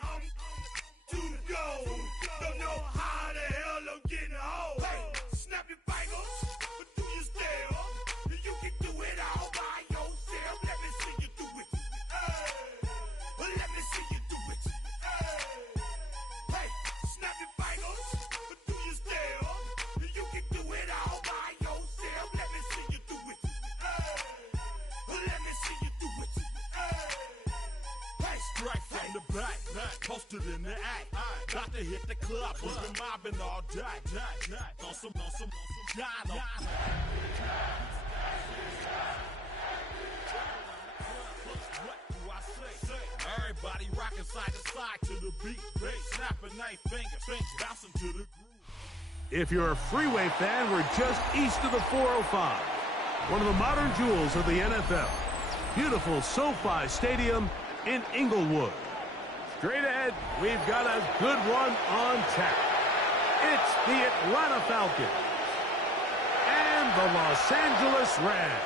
I'm too gold. Don't know how the hell I'm getting home. Hey, snap your fingers, but do you still? You can do it all by yourself. Let me see you do it. Hey, let me see you do it. Hey, snap your fingers, but do you still? You can do it all by yourself. Let me see you do it. Let me see you do it. Hey, strike from the back, posted in the act. Got to hit the club, we've been mobbing all day. On some John. What do I say? Everybody rocking side to side to the beat. Snapping 9 fingers, bouncing to the groove. If you're a freeway fan, we're just east of the 405. One of the modern jewels of the NFL. Beautiful SoFi Stadium in Inglewood. Straight ahead, we've got a good one on tap. It's the Atlanta Falcons and the Los Angeles Rams.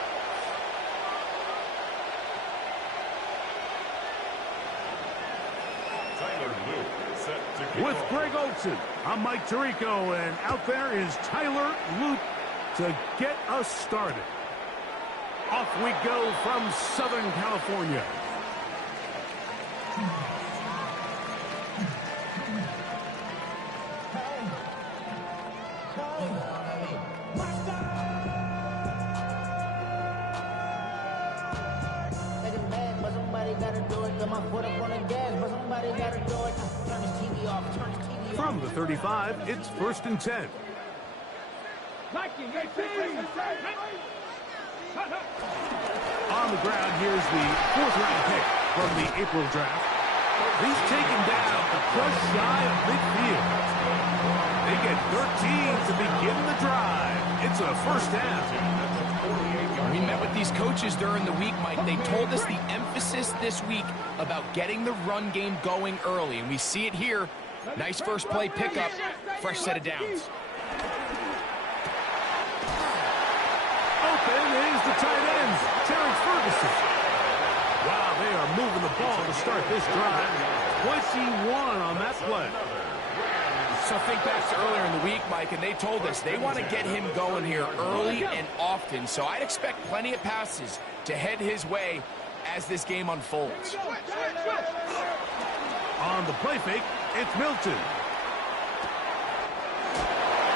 With Greg Olsen, I'm Mike Tirico, and out there is Tyler Luke to get us started. Off we go from Southern California. From the 35, it's 1st and 10. On the ground, here's the 4th-round pick from the April draft. He's taken down just shy of midfield. They get 13 to begin the drive. It's a 1st down. We met with these coaches during the week, Mike. They told us the emphasis this week about getting the run game going early, and we see it here. Nice first play pickup, fresh set of downs. Open is the tight end, Terrence Ferguson. Wow, they are moving the ball to start this drive. 21 on that play. So think back to earlier in the week, Mike, and they told us they want to get him going here early and often. So I'd expect plenty of passes to head his way as this game unfolds. On the play fake, it's Milton.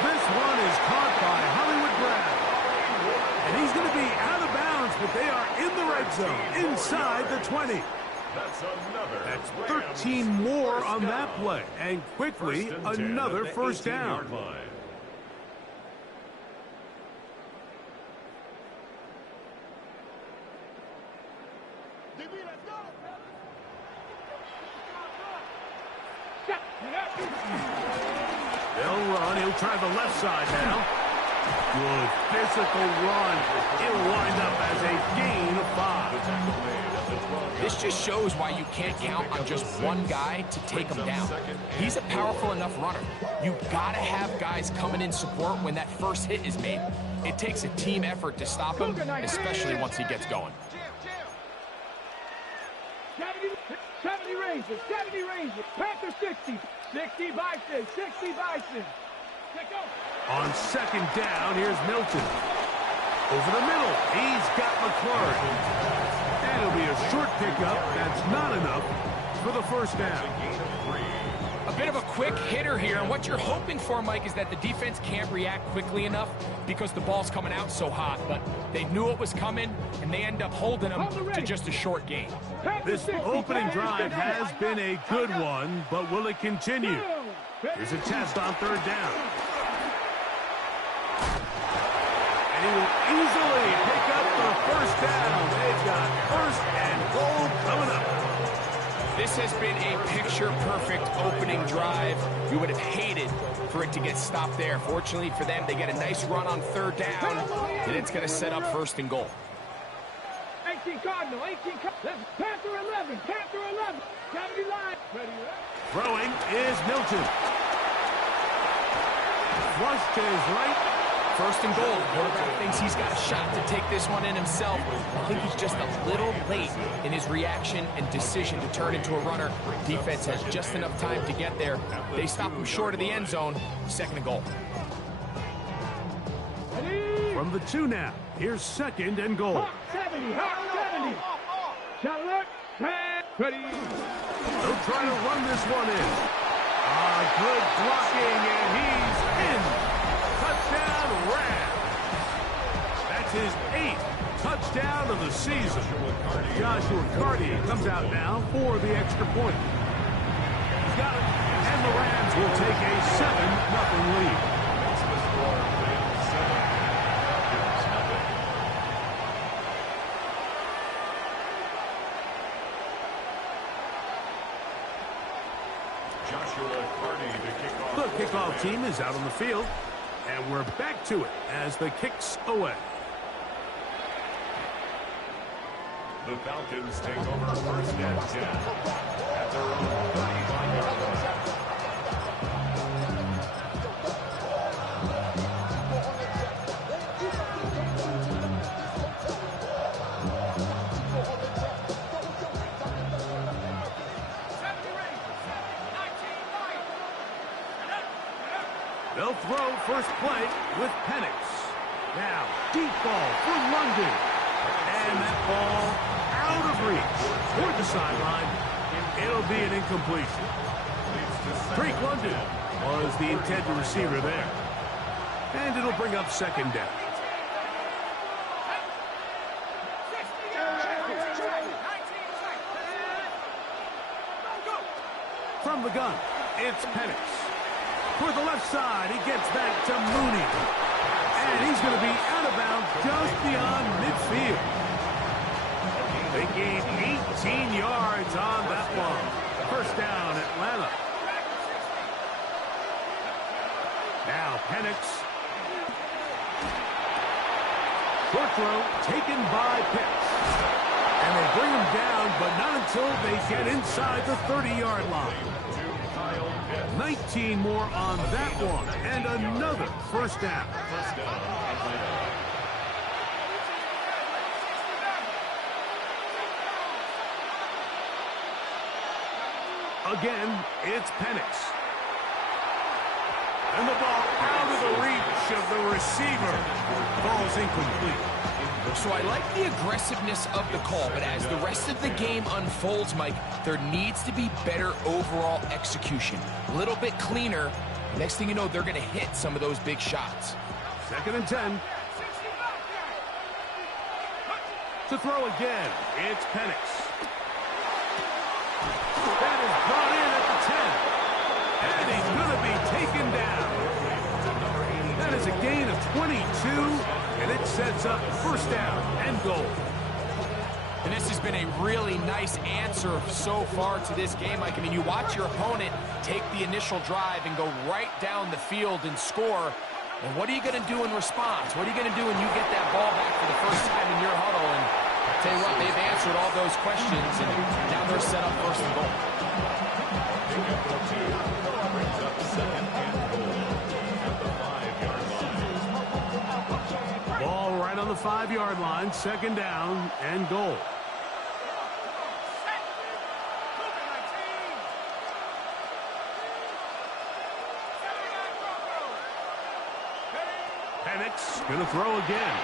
This one is caught by Hollywood Brown. And he's going to be out of bounds, but they are in the red zone, inside the 20. That's 13 more on that play, and quickly another 1st down. They'll run. He'll try the left side now. Good physical run. It'll wind up as a gain of 5. This just shows why you can't count on just one guy to take him down. He's a powerful enough runner. You've got to have guys coming in support when that first hit is made. It takes a team effort to stop him, especially once he gets going. 70 Rangers, Panther 60, 60 Bison, 60 Bison. On 2nd down, here's Milton. Over the middle, he's got McLaurin. And it'll be a short pickup. That's not enough for the 1st down. A bit of a quick hitter here, and what you're hoping for, Mike, is that the defense can't react quickly enough because the ball's coming out so hot, but they knew it was coming, and they end up holding them to just a short gain. This opening drive has been a good one, but will it continue? Here's a test on 3rd down. And he will easily pick up the 1st down. They've got 1st and goal coming up. This has been a picture-perfect opening drive. You would have hated for it to get stopped there. Fortunately for them, they get a nice run on 3rd down, and it's going to set up 1st and goal. 18 Cardinal, 18 Cardinal. Panther 11, Panther 11. 70 line. Throwing is Milton. Flushed to his right, First and goal. Quarterback thinks he's got a shot to take this one in himself. I think he's just a little late in his reaction and decision to turn into a runner. Defense has just enough time to get there. They stop him short of the end zone. Second and goal. From the 2 now, here's second and goal. Hawk 70, Hawk 70. Shot alert, pass, ready. They'll try to run this one in. Good blocking, and he's in. Touchdown, Rams. That's his 8th touchdown of the season. Joshua Carty comes out now for the extra point. He's got it, and the Rams will take a 7-0 lead. The kickoff team is out on the field, and we're back to it as the kick's away. The Falcons take over first and 10 at their own 35-yard line. They'll throw first play with Penix. Now, deep ball for London. And that ball out of reach toward the sideline. It'll be an incompletion. Drake London was the intended receiver there. And it'll bring up second down. From the gun, it's Penix. For the left side, he gets back to Mooney. And he's going to be out of bounds just beyond midfield. They gain 18 yards on that one. First down, Atlanta. Now Penix. Short throw taken by Pitts. And they bring him down, but not until they get inside the 30-yard line. 19 more on that one, and another first down. Again, it's Penix. And the ball out of the reach of the receiver. Ball's incomplete. So I like the aggressiveness of the call, but as the rest of the game unfolds, Mike, there needs to be better overall execution. A little bit cleaner. Next thing you know, they're going to hit some of those big shots. Second and 10. To throw again, it's Penix. That is brought in at the 10. And he's going to be taken down. That is a gain of 22. And it sets up first down and goal. And this has been a really nice answer so far to this game, Mike. I mean, you watch your opponent take the initial drive and go right down the field and score. And what are you going to do in response? What are you going to do when you get that ball back for the first time in your huddle? And I'll tell you what, they've answered all those questions, and now they're set up first and goal. Brings up second and goal at the 5-yard line. Ball right on the 5-yard line, second down and goal. Penix going to throw again.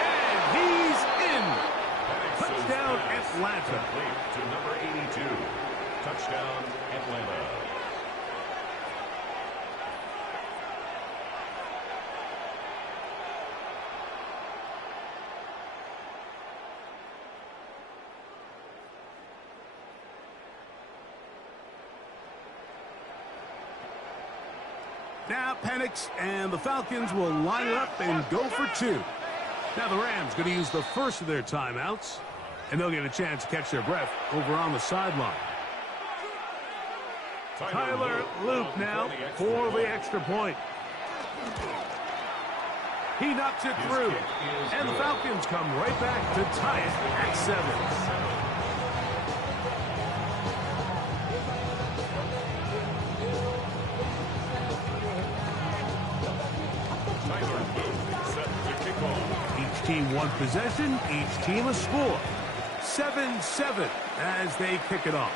And he's in. Touchdown, Atlanta. To number 82. Touchdown, Atlanta. Now Penix and the Falcons will line it up and go for two. Now the Rams going to use the first of their timeouts, and they'll get a chance to catch their breath over on the sideline. Tyler Loop now for the extra point. He knocks it through, and the Falcons come right back to tie it at 7. Tyler team one possession, each team a score. 7-7 as they kick it off.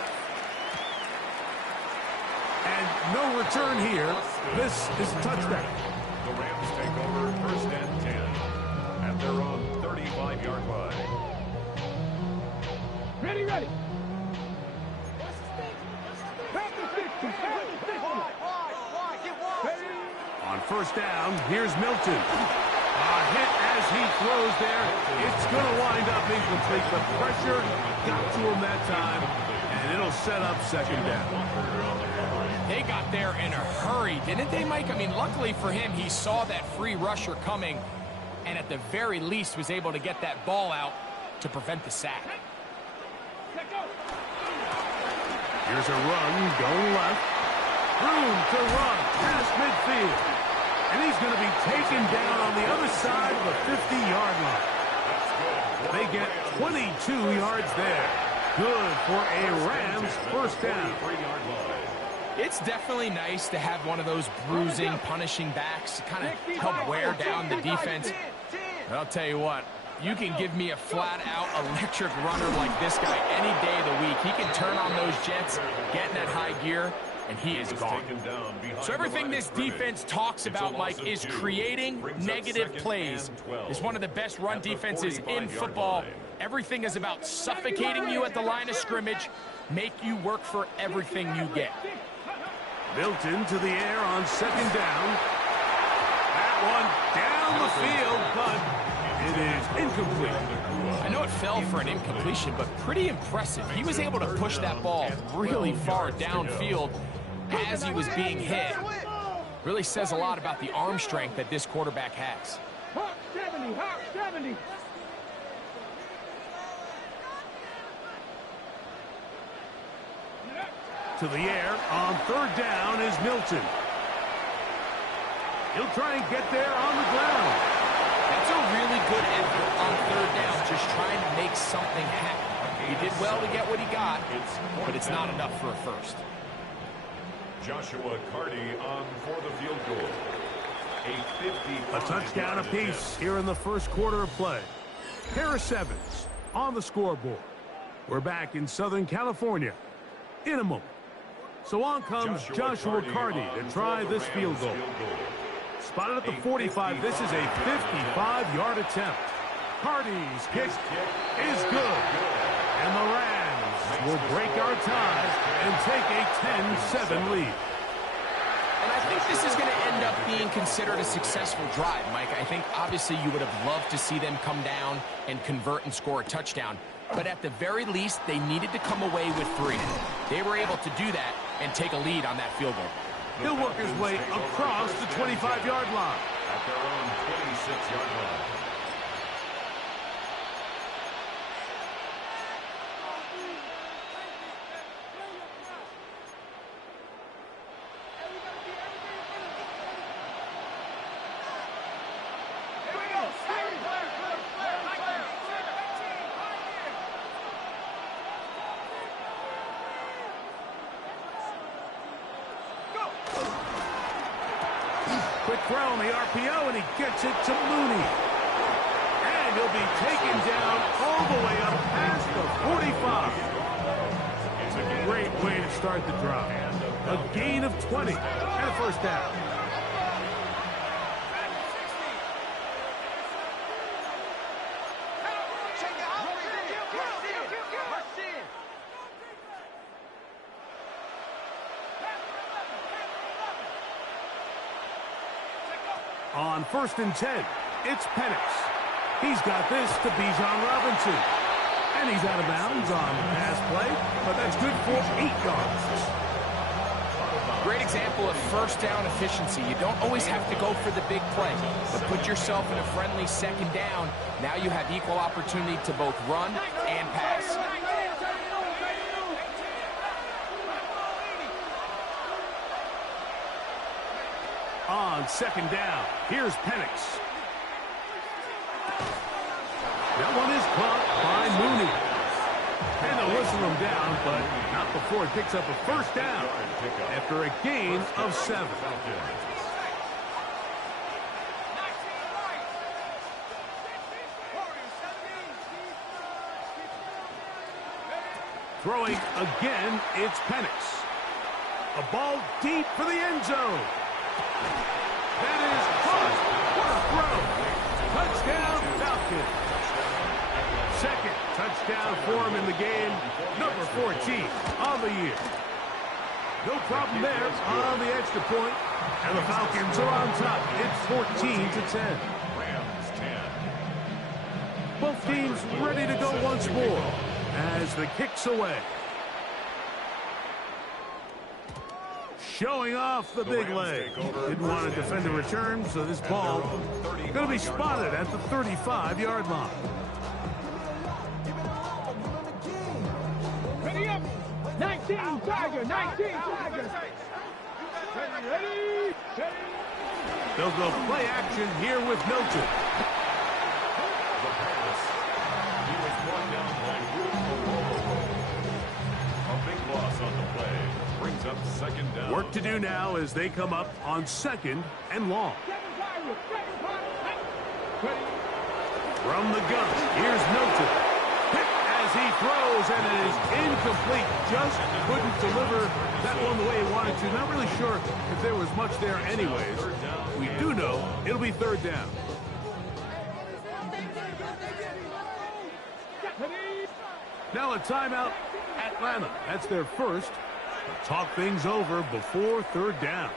And no return here. This is a touchback. The Rams take over 1st and 10 at their own 35-yard line. Ready, ready. On 1st down, here's Milton. A hit as he throws there. It's going to wind up incomplete. The pressure got to him that time, and it'll set up 2nd down. They got there in a hurry, didn't they, Mike? I mean, luckily for him, he saw that free rusher coming, and at the very least was able to get that ball out to prevent the sack. Here's a run going left. Room to run past midfield. And he's going to be taken down on the other side of the 50-yard line. They get 22 yards there. Good for a Rams 1st down. It's definitely nice to have one of those bruising, punishing backs to kind of help wear down the defense. But I'll tell you what, you can give me a flat-out electric runner like this guy any day of the week. He can turn on those jets, get in that high gear, and he is gone. So everything this defense talks about, Mike, is creating negative plays. It's one of the best run defenses in football. Everything is about suffocating you at the line of scrimmage, make you work for everything you get. Milton to the air on 2nd down. That one down the field, but it is incomplete. I know it fell for an incompletion, but pretty impressive. He was able to push that ball really far downfield as he was being hit. Really says a lot about the arm strength that this quarterback has. Hawk 70, Hawk 70. To the air on 3rd down is Milton. He'll try and get there on the ground. That's a really good effort on 3rd down, just trying to make something happen. He did well to get what he got, but it's not enough for a first. Joshua Carty on for the field goal. A touchdown apiece here in the 1st quarter of play. Harris Evans on the scoreboard. We're back in Southern California in a moment. So on comes Joshua Carty to try this field goal. Spotted at the 45. This is a 55-yard attempt. Carty's kick is good. And the Rams will break our ties and take a 10-7 lead. And I think this is going to end up being considered a successful drive, Mike. I think obviously you would have loved to see them come down and convert and score a touchdown. But at the very least, they needed to come away with 3. They were able to do that and take a lead on that field goal. He'll work his way across the 25-yard line. At their own 26-yard line. Quick throw on the RPO, and he gets it to Mooney. And he'll be taken down all the way up past the 45. It's a great way to start the drive. A gain of 20 and a 1st down. On 1st and 10, it's Penix. He's got this to Bijan Robinson. And he's out of bounds on pass play, but that's good for 8 yards. Great example of 1st down efficiency. You don't always have to go for the big play, but put yourself in a friendly 2nd down. Now you have equal opportunity to both run and pass. On 2nd down, here's Penix. That one is caught by Mooney. And they'll whistle him down, but not before he picks up a 1st down after a gain of 7. Throwing again, it's Penix. A ball deep for the end zone. That is caught. What a throw. Touchdown, Falcons. Second touchdown for him in the game. Number 14 on the year. No problem there on the extra point. And the Falcons are on top. It's 14-10. Rams 10. Both teams ready to go once more as the kick's away. Showing off the big leg. Didn't want to defend the return, so this ball going to be spotted at the 35-yard line. Ready up. 19 Tiger. 19 Tiger. Ready. Ready. They'll go play action here with Milton. The pass. He was brought down by a big loss on the play. Brings up second down. Work to do now as they come up on second and long. From the gun, here's Milton. Hit as he throws, and it is incomplete. Just couldn't deliver that one the way he wanted to. Not really sure if there was much there anyways. We do know it'll be third down. Now a timeout, Atlanta. That's their first. Talk things over before third down.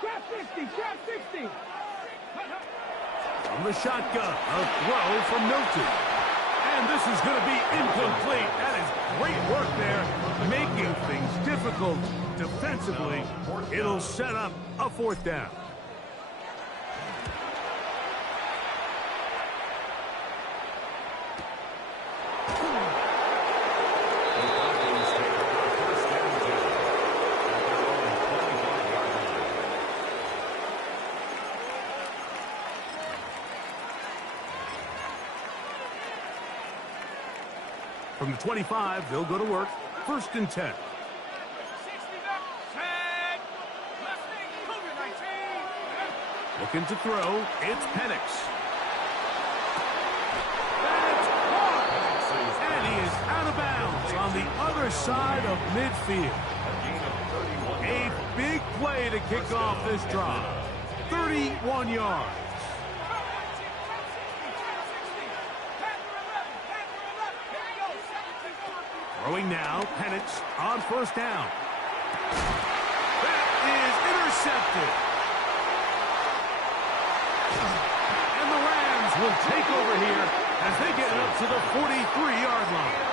Trap 60. Trap 60. From the shotgun, a throw from Milton. And this is going to be incomplete. That is great work there, making things difficult defensively. It'll set up a fourth down. From the 25, they'll go to work. First and 10. Looking to throw. It's Penix. That's caught. And he is out of bounds on the other side of midfield. A big play to kick off this drive. 31 yards. Throwing now, Penix on first down. That is intercepted. And the Rams will take over here as they get it up to the 43-yard line.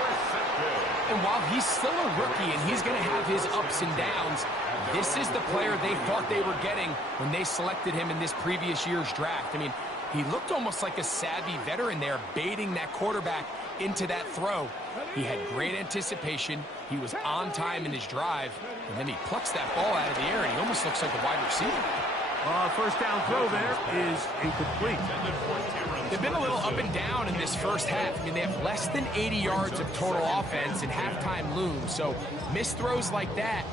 And while he's still a rookie and he's going to have his ups and downs, this is the player they thought they were getting when they selected him in this previous year's draft. I mean, he looked almost like a savvy veteran there, baiting that quarterback into that throw. He had great anticipation. He was on time in his drive, and then he plucks that ball out of the air, and he almost looks like a wide receiver. First down throw there is incomplete. They've been a little up and down in this first half. I mean, they have less than 80 yards of total offense, and halftime looms. So missed throws like that,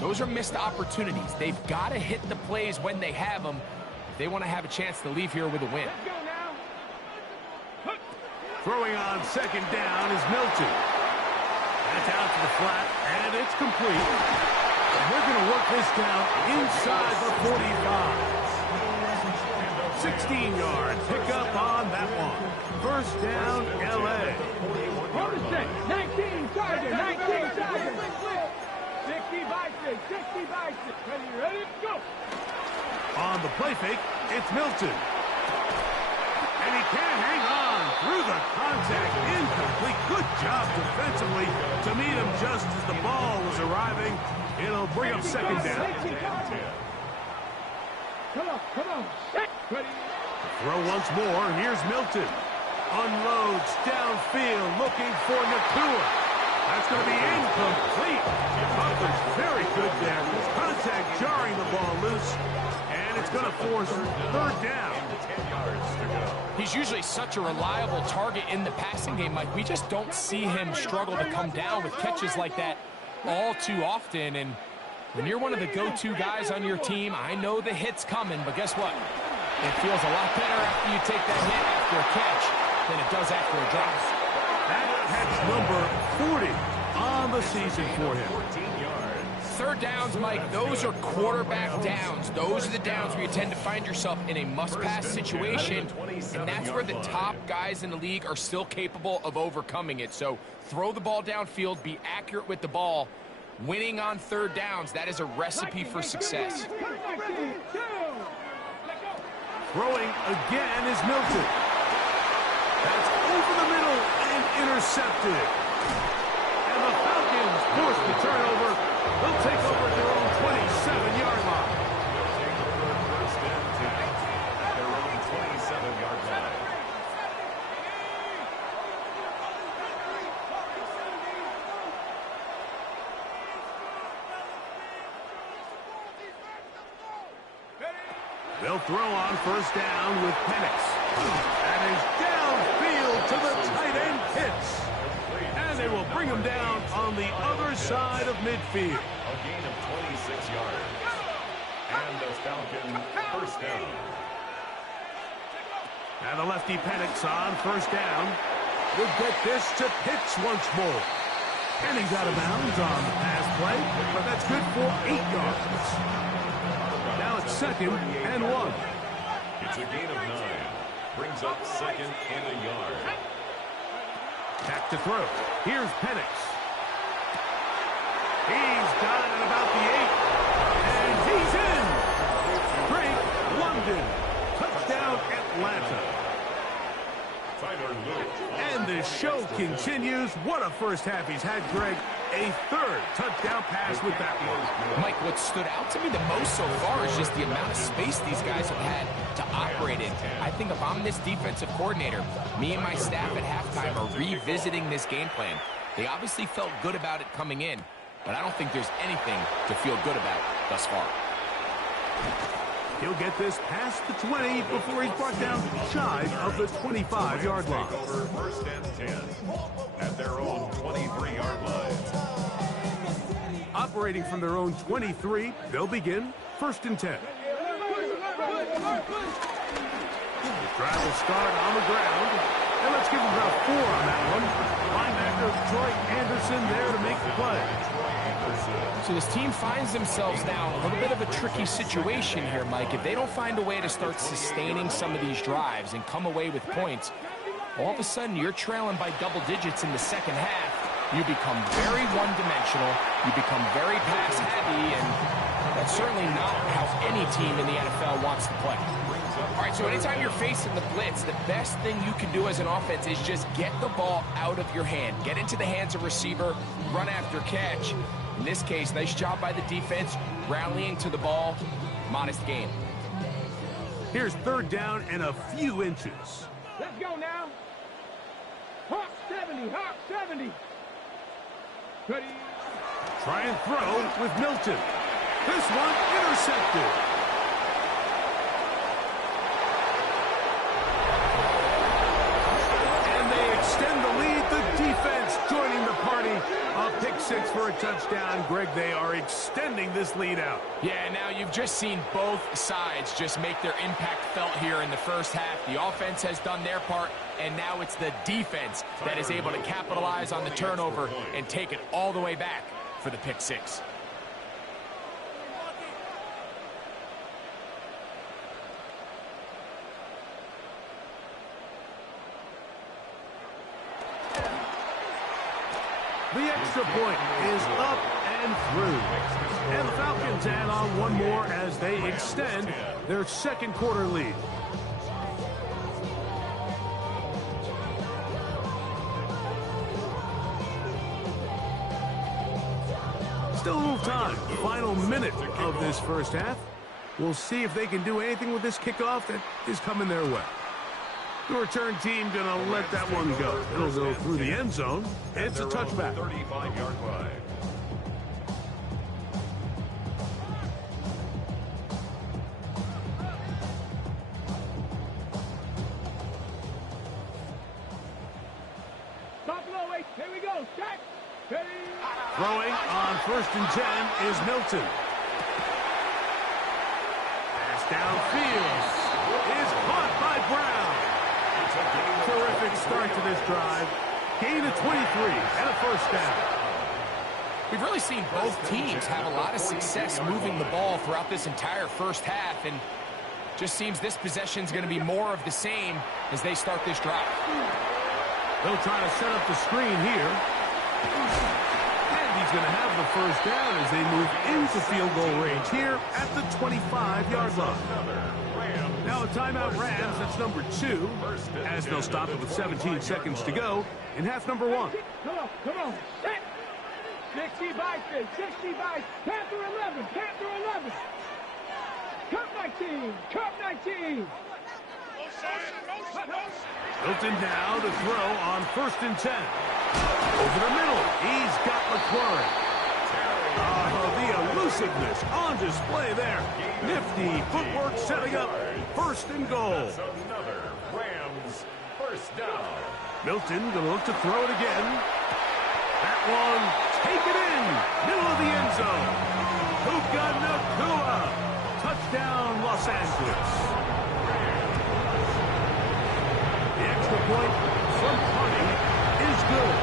those are missed opportunities. They've got to hit the plays when they have them if they want to have a chance to leave here with a win. Throwing on second down is Milton. That's out to the flat, and it's complete. And we're going to work this down inside the 45. 16-yard pickup on that one. First down, L.A. Hold it set. 19 Tiger. 19 Tiger. 60 by 6. 60 by 6. Ready, go. On the play fake, it's Milton. And he can't hang on through the contact. Incomplete. Good job defensively to meet him just as the ball was arriving. It'll bring up second down. Come on, come on. Ready. Throw once more. Here's Milton. Unloads downfield looking for Nakua. That's going to be incomplete. Butler's very good there. Contact jarring the ball loose. And it's going to force third down. 10 yards to go. He's usually such a reliable target in the passing game, Mike. We just don't see him struggle to come down with catches like that all too often. And When you're one of the go-to guys on your team, I know the hit's coming, but guess what? It feels a lot better after you take that hit after a catch than it does after a drop. That's number 40 on the season for him. 14 yards. Third downs, Mike, those are quarterback downs. Those are the downs where you tend to find yourself in a must-pass situation, and that's where the top guys in the league are still capable of overcoming it. So throw the ball downfield, be accurate with the ball. Winning on third downs, that is a recipe for success. Throwing again is Milton. That's over the middle and intercepted. And the Falcons force the turnover. They'll take over at their own 27-yard line. They'll take over first and 10 at their own 27-yard line. They'll throw on first down with Penix. That is downfield to the tight end Pitts. And they will bring him down on the other side of midfield. A gain of 26 yards. And the Falcon first down. And the lefty Penix on first down. We'll get this to Pitts once more. And he's out of bounds on the pass play, but that's good for 8 yards. Now it's 2nd and 1. It's a gain of 9. Brings up 2nd and a yard. Back to throw. Here's Penix. He's got it at about the 8. And he's in. Drake London. Touchdown Atlanta. And the show continues. What a first half he's had, Greg. A 3rd touchdown pass with that one. Mike, what stood out to me the most so far is just the amount of space these guys have had to operate in. I think if I'm this defensive coordinator, me and my staff at halftime are revisiting this game plan. They obviously felt good about it coming in, but I don't think there's anything to feel good about thus far. He'll get this past the 20 before he's brought down shy of the 25-yard line. Over first and 10 at their own 23-yard line. Operating from their own 23, they'll begin 1st and 10. The drive will start on the ground. And let's give him about 4 on that one. Linebacker Troy Anderson there to make the play. So this team finds themselves now in a little bit of a tricky situation here, Mike. If they don't find a way to start sustaining some of these drives and come away with points, all of a sudden you're trailing by double digits in the second half. You become very one-dimensional. You become very pass-heavy, and that's certainly not how any team in the NFL wants to play. All right, so anytime you're facing the blitz, the best thing you can do as an offense is just get the ball out of your hand. Get into the hands of receiver, run after catch. In this case, nice job by the defense, rallying to the ball. Modest gain. Here's 3rd down and a few inches. Let's go now. Hawk 70, Hawk 70. Ready. Try and throw with Milton. This one intercepted. And they extend the lead. The defense joining the party. A pick 6 for a touchdown. Greg, they are extending this lead out. Yeah, now you've just seen both sides just make their impact felt here in the first half. The offense has done their part, and now it's the defense that is able to capitalize on the turnover and take it all the way back for the pick 6. The extra point is up and through. And the Falcons add on one more as they extend their 2nd quarter lead. Still a little time. Final minute of this first half. We'll see if they can do anything with this kickoff that is coming their way. The return team going to let that one go. It'll go through the end zone. It's a touchback. 35-yard line. Buffalo, wait. Here we go. Check. Throwing on 1st and 10 is Milton. Pass downfield is caught by Brown. Terrific start to this drive. Gain of 23 and a 1st down. We've really seen both teams have a lot of success moving the ball throughout this entire first half, and just seems this possession is going to be more of the same as they start this drive. They'll try to set up the screen here. And he's going to have the 1st down as they move into field goal range here at the 25-yard line. Now a timeout Rams, that's number 2, as they'll stop it with 17 seconds to go in half number 1. Come on. 60 by 6, 60 by Panther 11, Panther 11. Cup 19, Cup 19. Milton now to throw on 1st and 10. Over the middle, he's got McLaurin. Oh, the elusiveness on display there. Nifty footwork setting up 1st and goal. Another Rams 1st down. Milton gonna look to throw it again. That one, take it in, middle of the end zone. Puka Nacua, touchdown Los Angeles. The extra point from Carney is good.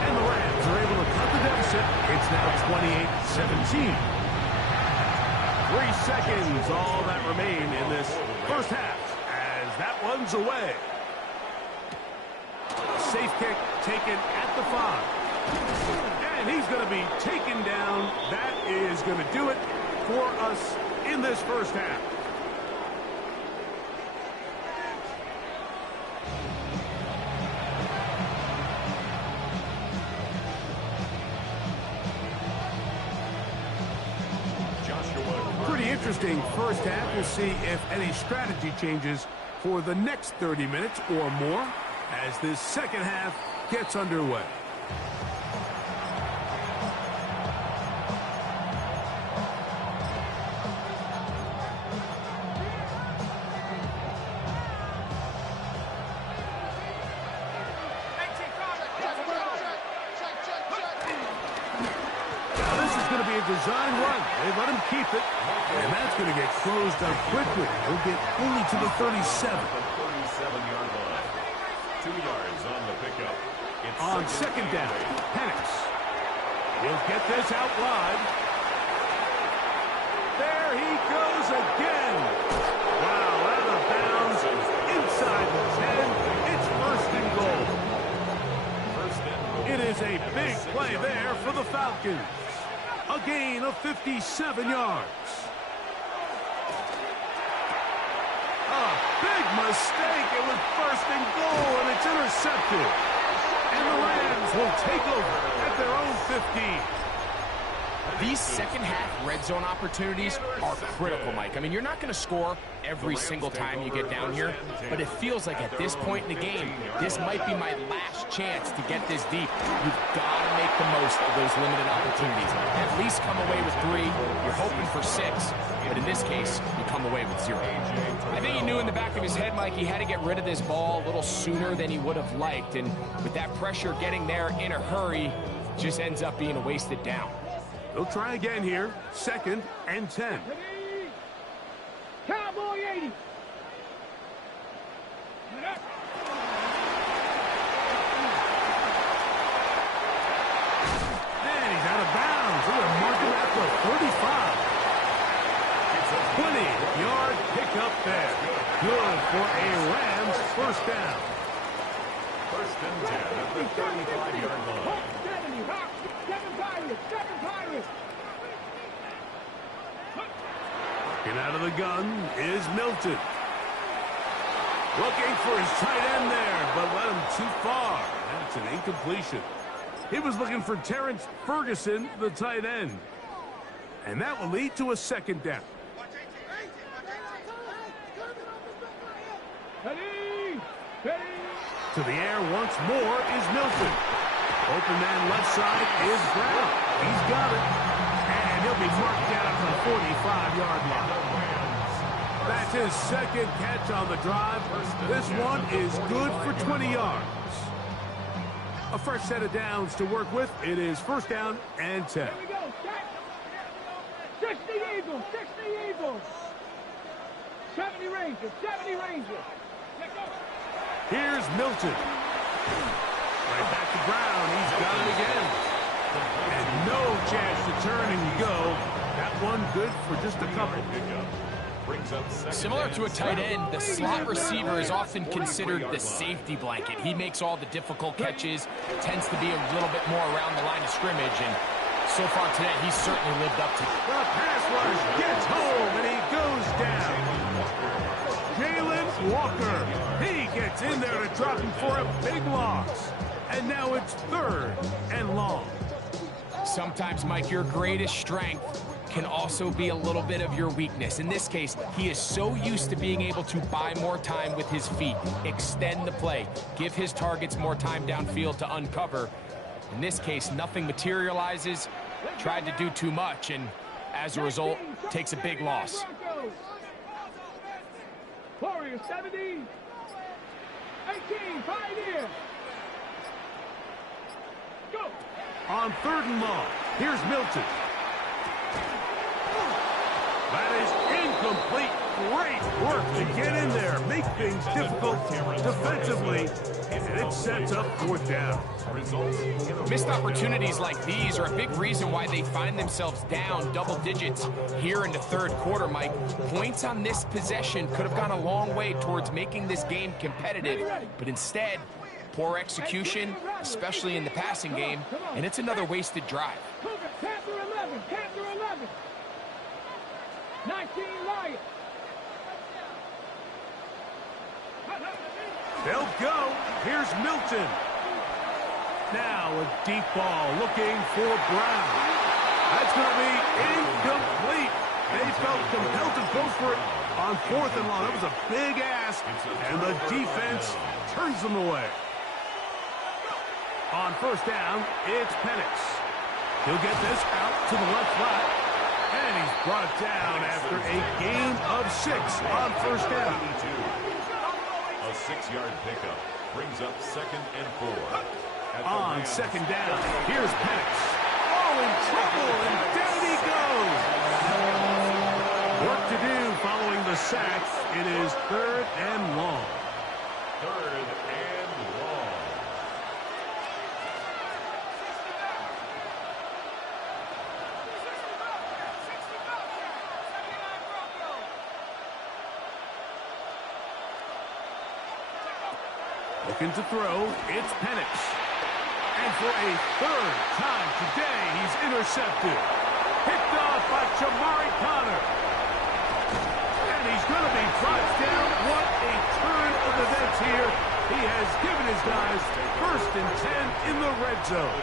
And the Rams are able to cut the deficit. It's now 28-17. 3 seconds, all that remain in this first half, as that one's away. Safe kick taken at the 5. And he's going to be taken down. That is going to do it for us in this first half. Pretty interesting first half. We'll see if any strategy changes for the next 30 minutes or more as this second half gets underway. Design run. They let him keep it. And that's going to get closed up quickly. He'll get only to the 37. 37-yard line. 2 yards on the pickup. It's on second down, Penix. He'll get this out wide. There he goes again. Wow, out of bounds. Inside the 10. It's 1st and goal. It is a big play there for the Falcons. A gain of 57 yards. A big mistake. It was 1st and goal, and it's intercepted. And the Rams will take over at their own 15. These second half red zone opportunities are critical, Mike. I mean, you're not going to score every single time you get down here, but it feels like at this point in the game, this might be my last chance to get this deep. You've got to make the most of those limited opportunities. At least come away with 3. You're hoping for 6, but in this case, you come away with 0. I think he knew in the back of his head, Mike, he had to get rid of this ball a little sooner than he would have liked, and with that pressure getting there in a hurry, just ends up being a wasted down. They'll try again here. 2nd and 10. Cowboy 80. And he's out of bounds. They're going to mark him at the 35. It's a 20-yard pickup there. Good for a Rams 1st down. 1st and 10 at the 35-yard line. 7 Pirates. Getting out of the gun is Milton. Looking for his tight end there, but led him too far. That's an incompletion. He was looking for Terrence Ferguson, the tight end. And that will lead to a 2nd down. To the air once more is Milton. Open man left side is Brown. He's got it. And he'll be marked down to the 45-yard line. That's his 2nd catch on the drive. This one is good for 20 yards. A fresh set of downs to work with. It is first down and 10. Here we go. Set. 60 Eagles. 60 Eagles. 70 Rangers. 70 Rangers. Let's go. Here's Milton. Right back to Brown. He's got it again. And no chance to turn and go. That one good for just a couple. Similar to a tight end, the slot receiver is often considered the safety blanket. He makes all the difficult catches, tends to be a little bit more around the line of scrimmage, and so far today, he's certainly lived up to it. The pass rush gets home, and he goes down. Jalen Walker, he gets in there to drop him for a big loss. And now it's third and long. Sometimes, Mike, your greatest strength can also be a little bit of your weakness. In this case, he is so used to being able to buy more time with his feet, extend the play, give his targets more time downfield to uncover. In this case, nothing materializes, tried to do too much, and as a result, takes a big loss. Warriors 70. 18, Pioneer. Go. On third and long, here's Milton. That is incomplete. Great work to get in there, make things difficult defensively, and it sets up fourth down. Missed opportunities like these are a big reason why they find themselves down double digits here in the third quarter, Mike. Points on this possession could have gone a long way towards making this game competitive, but instead, poor execution, especially in the passing game, and it's another wasted drive. Panther 11, Panther 11. 19 Lions. They'll go. Here's Milton. Now a deep ball looking for Brown. That's going to be incomplete. They felt compelled to go for it on fourth and long. That was a big ask, and the defense turns them away. On first down, it's Penix. He'll get this out to the left flat, and he's brought down after a gain of 6 on first down. A 6-yard pickup brings up 2nd and 4. On second down, here's Penix. Oh, in trouble, and down he goes. Work to do following the sack. It is third and long. Third and long. Looking to throw, it's Penix. And for a third time today, he's intercepted. Picked off by Jamari Connor. And he's going to be brought down. What a turn of events here. He has given his guys first and 10 in the red zone.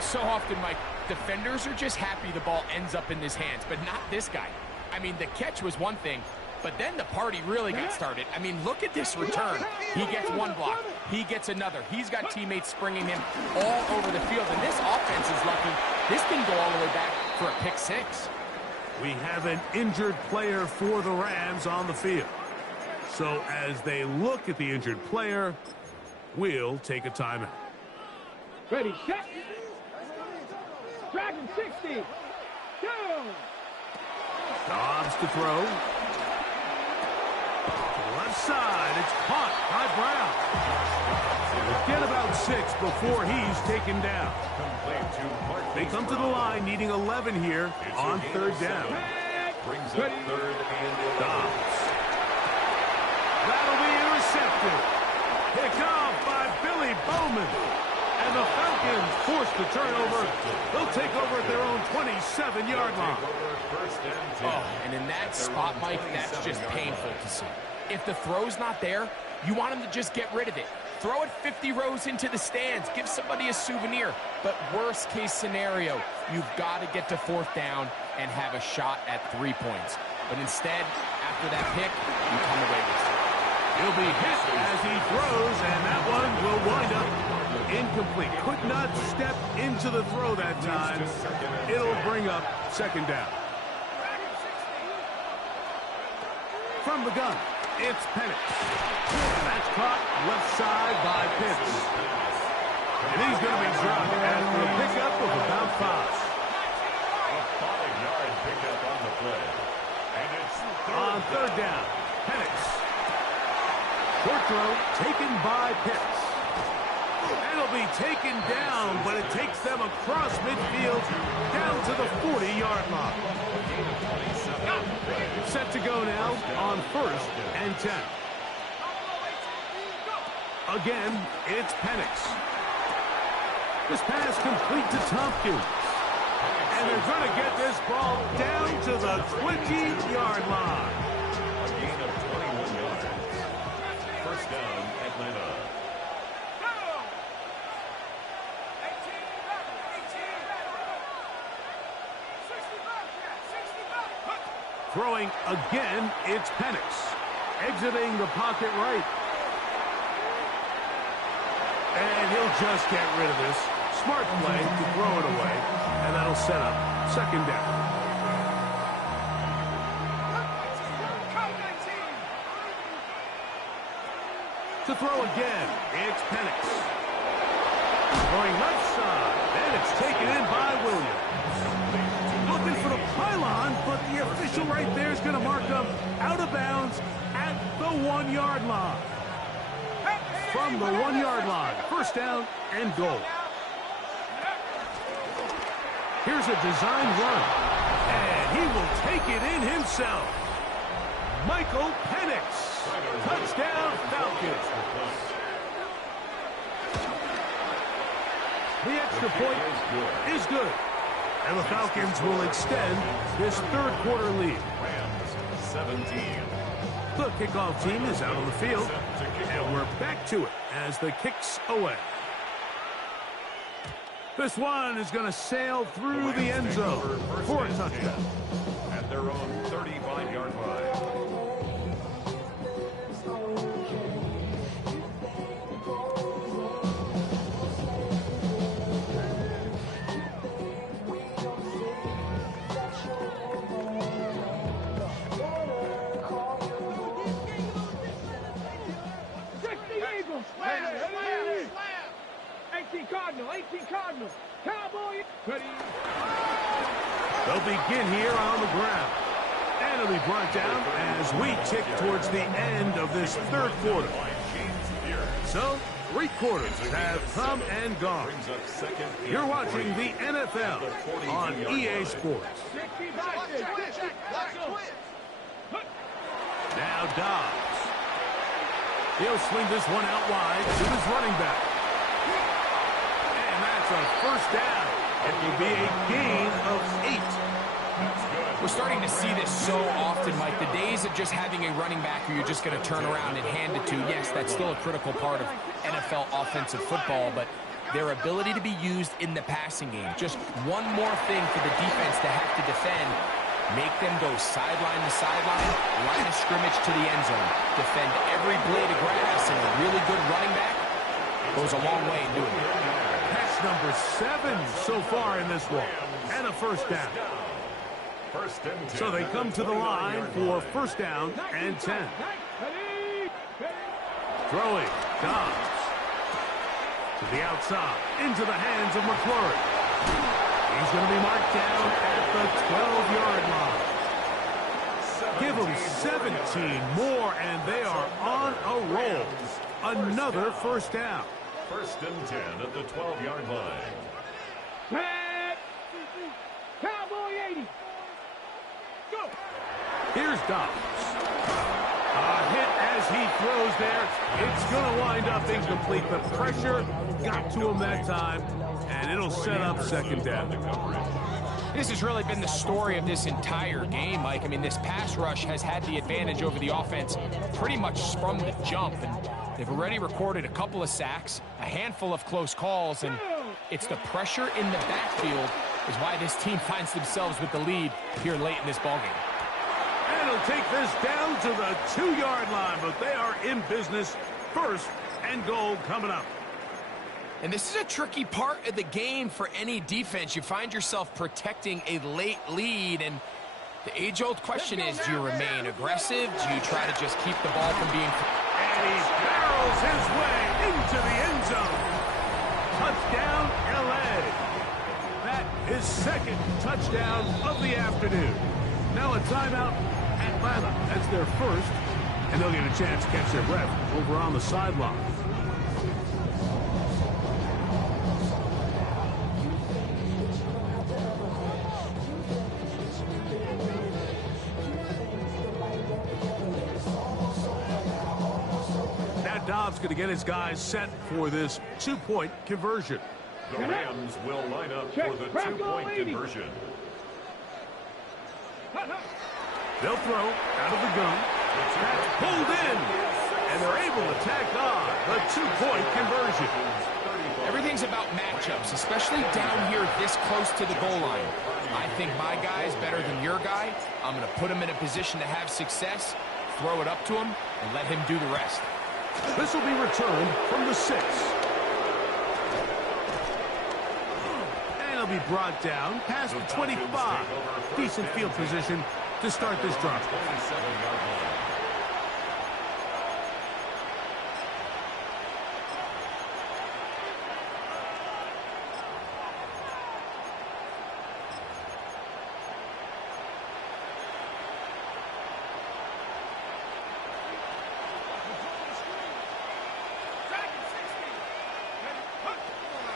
So often, Mike, defenders are just happy the ball ends up in his hands, but not this guy. I mean, the catch was one thing, but then the party really got started. I mean, look at this return. He gets one block. He gets another. He's got teammates springing him all over the field, and this offense is lucky. This can go all the way back for a pick 6. We have an injured player for the Rams on the field. So as they look at the injured player, we'll take a timeout. Ready, set. Dragon 60. Go. Dobbs to throw. Left side, it's caught by Brown. We'll get about 6 before he's taken down. They come to the line needing 11 here on third down. Brings up third and Dobbs. That'll be intercepted. Picked off by Billy Bowman. And the Falcons force the turnover. They'll take over at their own 27-yard line. Oh, and in that spot, Mike, that's just painful to see. If the throw's not there, you want him to just get rid of it. Throw it 50 rows into the stands. Give somebody a souvenir. But worst case scenario, you've got to get to fourth down and have a shot at 3 points. But instead, after that pick, you come away with it. He'll be hit as he throws, and that one will wind up incomplete. Could not step into the throw that time. It'll bring up second down. From the gun, it's Penix. And that's caught left side by Pitts. And he's going to be dropped after a pickup of about 5. A 5-yard pickup on the play. And it's On third down, Penix. Short throw taken by Pitts. It'll be taken down, but it takes them across midfield down to the 40-yard line. Set to go now on 1st and 10. Again, it's Penix. This pass complete to Tompkins. And they're going to get this ball down to the 20-yard line. a gain of 21 yards. First down, Atlanta. Throwing again, it's Penix. Exiting the pocket right. And he'll just get rid of this. Smart play to throw it away. And that'll set up second down. To throw again, it's Penix. Throwing left side. And it's taken in by Williams. Looking for the pylon, but the official right there is going to mark them out of bounds at the 1-yard line. From the 1-yard line, first down and goal. Here's a design run, and he will take it in himself. Michael Penix. Touchdown, Falcons. The extra point is good. And the Falcons will extend this third quarter lead. Rams 17. The kickoff team is out on the field. And we're back to it as the kick's away. This one is going to sail through the end zone for a touchdown. At their own 35-yard line. Cardinal. Cowboy. They'll begin here on the ground. And it'll be brought down as we tick towards the end of this third quarter. So, 3 quarters have come and gone. You're watching the NFL on EA Sports. Now Dobbs. He'll swing this one out wide to his running back. And that's a first down. It will be a gain of 8. We're starting to see this so often, Mike. The days of just having a running back who you're just going to turn around and hand it to, yes, that's still a critical part of NFL offensive football, but their ability to be used in the passing game. Just one more thing for the defense to have to defend. Make them go sideline to sideline, line of scrimmage to the end zone. Defend every blade of grass, and a really good running back goes a long way in doing it. That's number 7 so far in this one. And a first down. So they come to the line for first down and 10. Throwing, Dobbs. To the outside, into the hands of McClurry. He's going to be marked down at the 12-yard line. Give them 17 more, and they are on a roll. Another first down. First and 10 at the 12-yard line. Cowboy 80. Go. Here's Dobbs. A hit as he throws there. It's going to wind up incomplete. The pressure got to him that time, and it'll set up second down. This has really been the story of this entire game, Mike. I mean, this pass rush has had the advantage over the offense pretty much from the jump, and they've already recorded a couple of sacks, a handful of close calls, and it's the pressure in the backfield is why this team finds themselves with the lead here late in this ballgame. And he'll take this down to the 2-yard line, but they are in business. First and goal coming up. And this is a tricky part of the game for any defense. You find yourself protecting a late lead, and the age-old question is, do you remain aggressive? Do you try to just keep the ball from being... And he barrels his way into the end zone. Touchdown, L.A. That is second touchdown of the afternoon. Now a timeout, Atlanta. That's their first, and they'll get a chance to catch their breath over on the sideline. Now Dobbs going to get his guys set for this two-point conversion. The Rams will line up for the two-point conversion. They'll throw out of the gun. That's pulled in. And they're able to tack on the two-point conversion. Everything's about matchups, especially down here this close to the goal line. I think my guy is better than your guy. I'm going to put him in a position to have success, throw it up to him, and let him do the rest. This will be returned from the 6. And it'll be brought down past the 25. Decent field position to start this drive.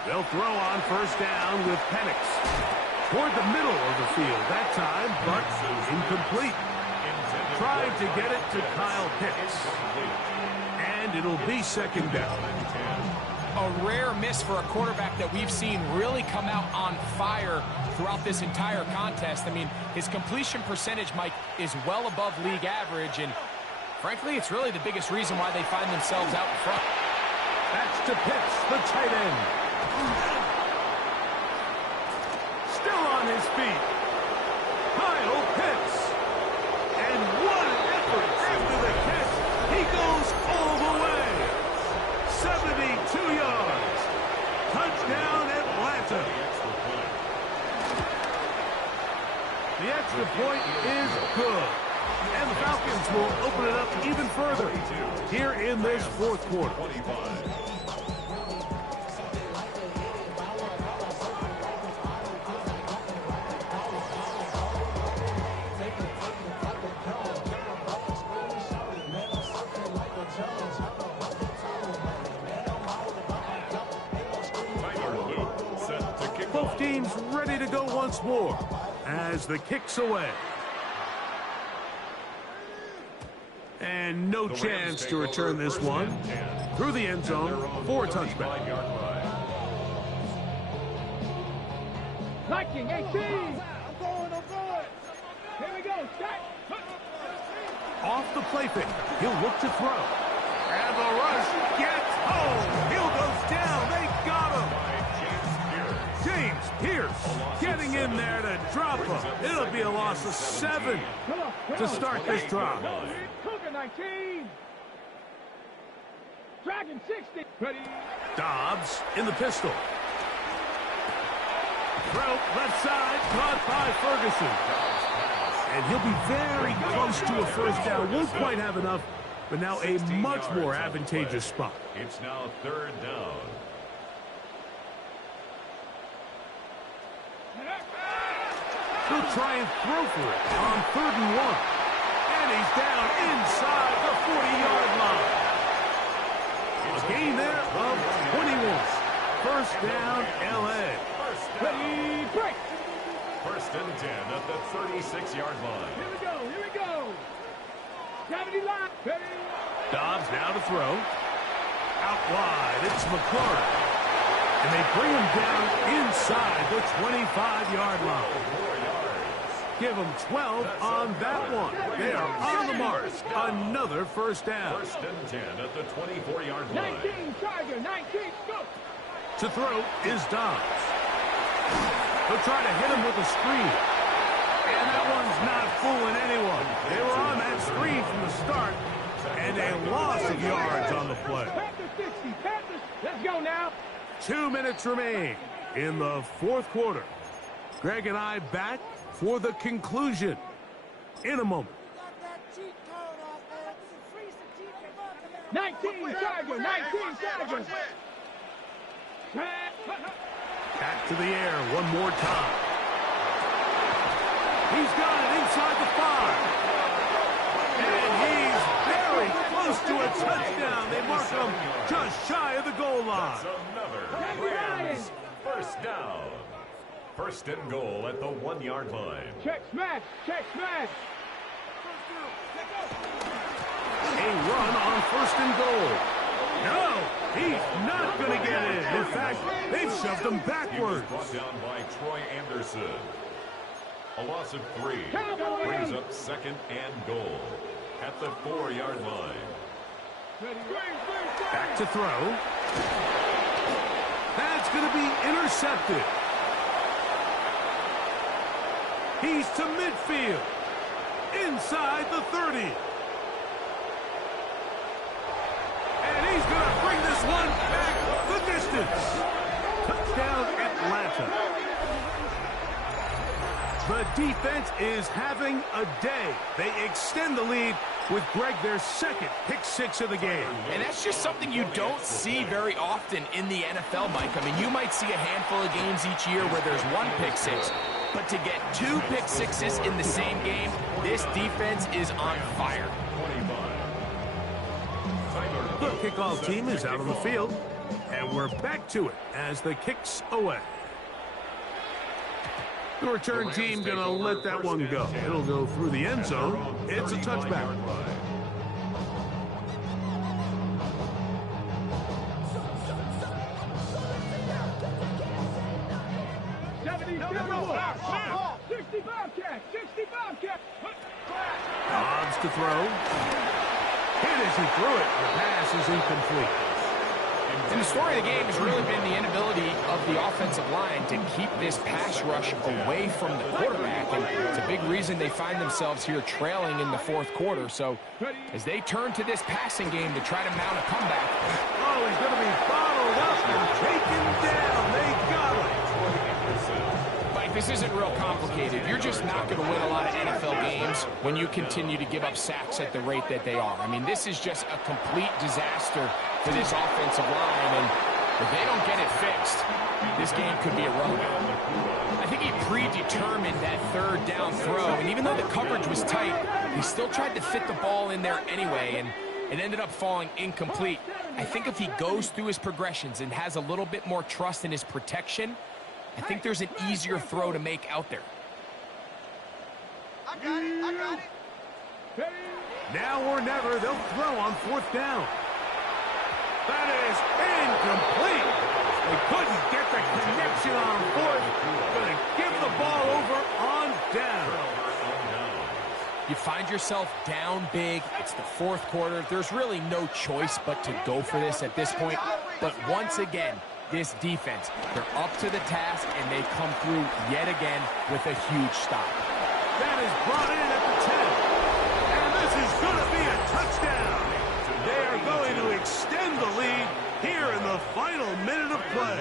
They'll throw on first down with Penix. Toward the middle of the field that time, but incomplete. Tried to get it to Kyle Pitts. And it'll be second down. A rare miss for a quarterback that we've seen really come out on fire throughout this entire contest. I mean, his completion percentage, Mike, is well above league average, and frankly, it's really the biggest reason why they find themselves out in front. That's to Pitts, the tight end. Still on his feet. Kyle Pitts. And what an effort after the catch. He goes all the way. 72 yards. Touchdown, Atlanta. The extra point is good. And the Falcons will open it up even further here in this fourth quarter. Both teams ready to go once more as the kick's away. And no chance to return this one through the end zone for a touchback. Liking 18. I'm going. Here we go. Set. Off the play fake. He'll look to throw. And the rush gets home. Hill goes down. They got him. James Pierce getting in there to drop him. It'll be a loss of 7 to start this drive. Cougar 19. Dragon 60. Ready. Dobbs in the pistol. Throw left side, caught by Ferguson. And he'll be very close to a first down. Won't quite have enough, but now a much more advantageous spot. It's now third down. He'll try and throw for it on 3rd and 1. And he's down inside the 40-yard line. A gain there of 21. First down, L.A. Ready, break. First and 10 at the 36-yard line. Here we go. Here we go. Gravity line. Ready. Dobbs now to throw. Out wide, it's McLaurin. And they bring him down inside the 25-yard line. Give them 12 on that one. They are on the mark. Another first down. First and 10 at the 24-yard line. 19, Tiger, 19, go. To throw is Dobbs. They'll try to hit him with a screen. And that one's not fooling anyone. They were on that screen from the start. And a loss of yards on the play. Panthers 60, Panthers. Let's go now. 2 minutes remain in the fourth quarter. Greg and I back for the conclusion in a moment. 19, Tiger, 19, Tiger. Back to the air one more time. He's got it inside the 5. And he's very close to a touchdown. They mark him just shy of the goal line. That's another Rams first down. First and goal at the 1-yard line. Check smash. Check smash. A run on first and goal. No, he's not going to get in. In fact, they've shoved him backwards. Brought down by Troy Anderson. A loss of 3 brings up second and goal at the 4-yard line. Back to throw. That's going to be intercepted. He's to midfield. Inside the 30. And he's going to bring this one back the distance. Touchdown, Atlanta. The defense is having a day. They extend the lead with Greg their second pick-6 of the game. And that's just something you don't see very often in the NFL, Mike. I mean, you might see a handful of games each year where there's one pick-6. But to get 2 pick-6s in the same game, this defense is on fire. The kickoff team is out on the field, and we're back to it as the kick's away. The return team going to let that one go. It'll go through the end zone. It's a touchback. Dobbs to throw. Hit as he threw it. The pass is incomplete. And the story of the game has really been the inability of the offensive line to keep this pass rush away from the quarterback. And it's a big reason they find themselves here trailing in the fourth quarter. So as they turn to this passing game to try to mount a comeback. Oh, he's going to be bottled up and taken down. They got him. Mike, this isn't real complicated. You're just not going to win a lot of NFL games when you continue to give up sacks at the rate that they are. I mean, this is just a complete disaster for this offensive line, and if they don't get it fixed, this game could be a run. I think he predetermined that third down throw, and even though the coverage was tight, he still tried to fit the ball in there anyway, and it ended up falling incomplete. I think if he goes through his progressions and has a little bit more trust in his protection, I think there's an easier throw to make out there. I got it. Now or never, they'll throw on fourth down. That is incomplete. They couldn't get the connection on fourth. Going to give the ball over on down. You find yourself down big. It's the fourth quarter. There's really no choice but to go for this at this point. But once again, this defense, they're up to the task, and they come through yet again with a huge stop. That is brought in at the 10. And this is going to be a touchdown. They are going to extend the lead here in the final minute of play.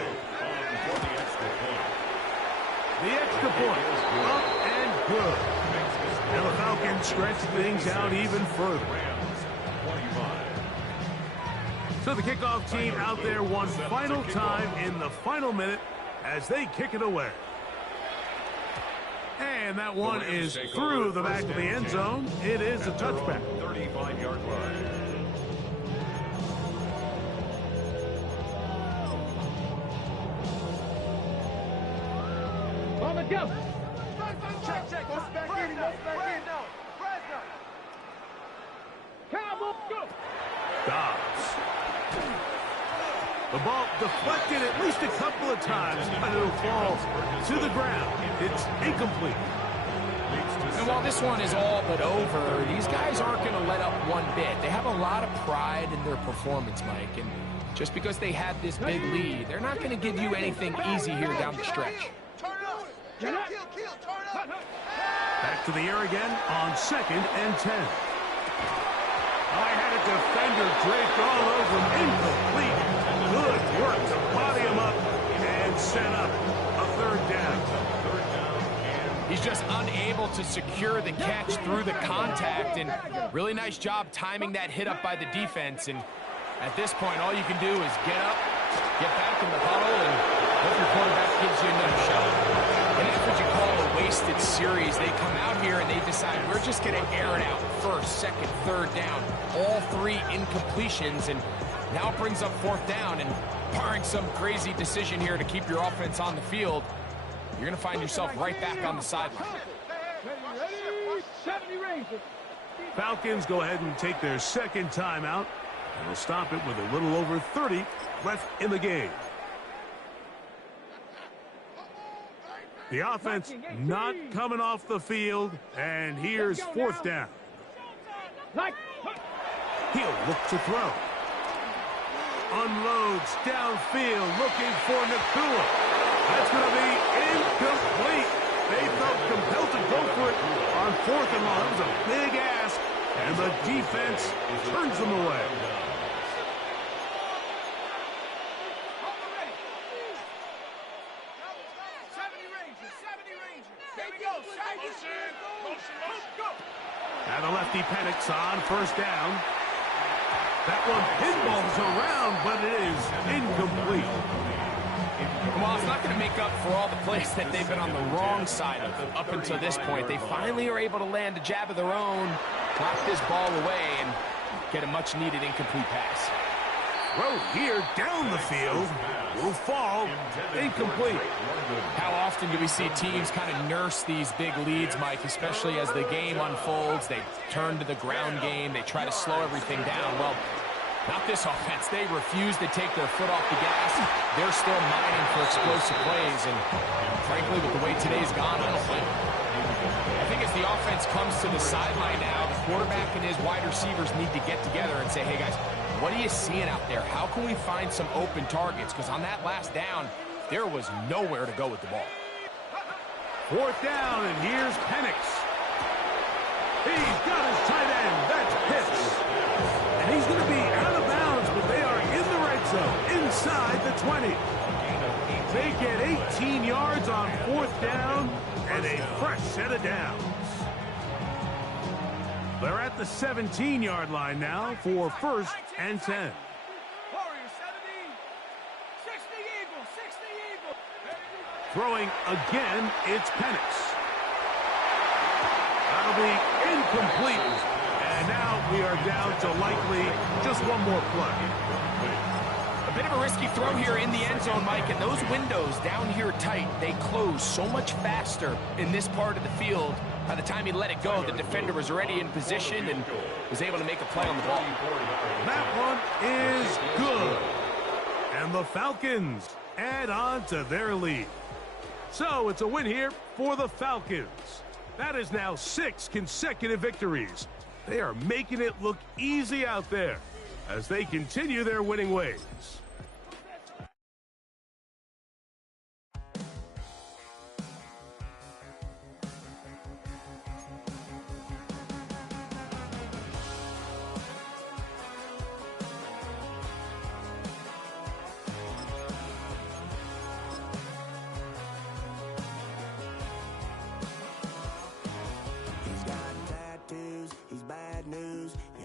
The extra point, up and good. And the Falcons stretch things out even further. So the kickoff team out there one final time in the final minute as they kick it away. And that one is through the back of the end zone. It is a touchback. 35-yard line. On the go. Check. Go back in now. Cowboys, go. Dobbs. The ball deflected at least a couple of times, but it'll fall to the ground. It's incomplete. And while this one is all but over, these guys aren't going to let up one bit. They have a lot of pride in their performance, Mike. And just because they had this big lead, they're not going to give you anything easy here down the stretch. Turn up. Kill, turn up. Back to the air again on 2nd and 10. I had a defender draped all over him. Incomplete. Good work to body him up and set up a third down. He's just unable to secure the catch through the contact, and really nice job timing that hit up by the defense. And at this point, all you can do is get up, get back in the huddle, and Hope your quarterback gives you another shot. And that's what you call a wasted series. They come out here and they decide we're just going to air it out. First, second, third down. All three incompletions, and now it brings up fourth down. And barring some crazy decision here to keep your offense on the field, you're going to find yourself right back on the sideline. Falcons go ahead and take their second timeout, and will stop it with a little over 30 left in the game. The offense not coming off the field, and here's fourth down. He'll look to throw. Unloads downfield, looking for Nakua. That's going to be incomplete. They felt compelled to go for it on fourth and long. It was a big ask, and the defense turns them away. Now the lefty Penix on first down. That one pinballs around, but it is incomplete. Well, it's not going to make up for all the plays that they've been on the wrong side of up until this point. They finally are able to land a jab of their own, knock this ball away, and get a much-needed incomplete pass. Throw here down the field will fall incomplete. How often do we see teams kind of nurse these big leads, Mike, especially as the game unfolds? They turn to the ground game. They try to slow everything down. Well, not this offense. They refuse to take their foot off the gas. They're still mining for explosive plays, and frankly, with the way today's gone, I don't blame them. I think as the offense comes to the sideline now, the quarterback and his wide receivers need to get together and say, hey, guys, what are you seeing out there? How can we find some open targets? Because on that last down, there was nowhere to go with the ball. Fourth down, and here's Penix. He's got his tight end. That's Pitts. And he's going to be out of bounds, but they are in the red zone, inside the 20. They get 18 yards on fourth down, and a fresh set of downs. They're at the 17-yard line now for first and 10. Throwing again, it's Penix. That'll be incomplete. And now we are down to likely just one more play. A bit of a risky throw here in the end zone, Mike, and those windows down here tight, they close so much faster in this part of the field. By the time he let it go, the defender was already in position and was able to make a play on the ball. That one is good. And the Falcons add on to their lead. So it's a win here for the Falcons. That is now 6 consecutive victories. They are making it look easy out there as they continue their winning ways.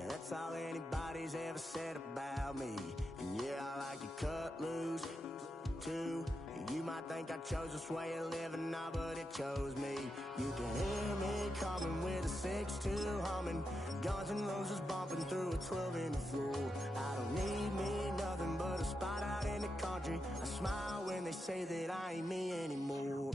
That's all anybody's ever said about me. And yeah, I like to cut loose, too. You might think I chose this way of living now, but it chose me. You can hear me coming with a 6-2 humming. Guns and Roses bumping through a 12 in the floor. I don't need me nothing but a spot out in the country. I smile when they say that I ain't me anymore.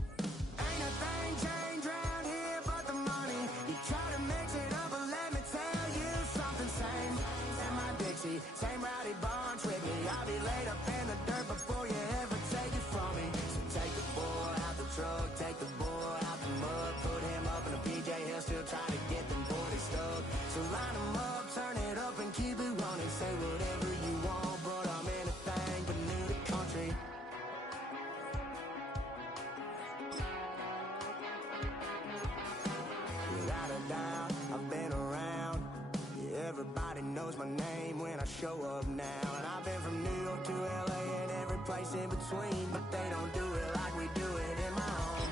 Ain't a thing changed around here but the money. You try to mix it up, but let me tell you something. Same in my Dixie, same rowdy bunch with me. I'll be laid up in the dirt before you ever take it from me. So take the boy out the truck, take the boy out the mud, put him up in a PJ, he'll still try to get them 40 stuck. So line him up, turn it up and keep it running. Say whatever you want, but I'm anything but new to country. Without a doubt, I've been around. Yeah, everybody knows my name when I show up now. And I've been from New York to LA and every place in between, but they don't do it like we do it in my home.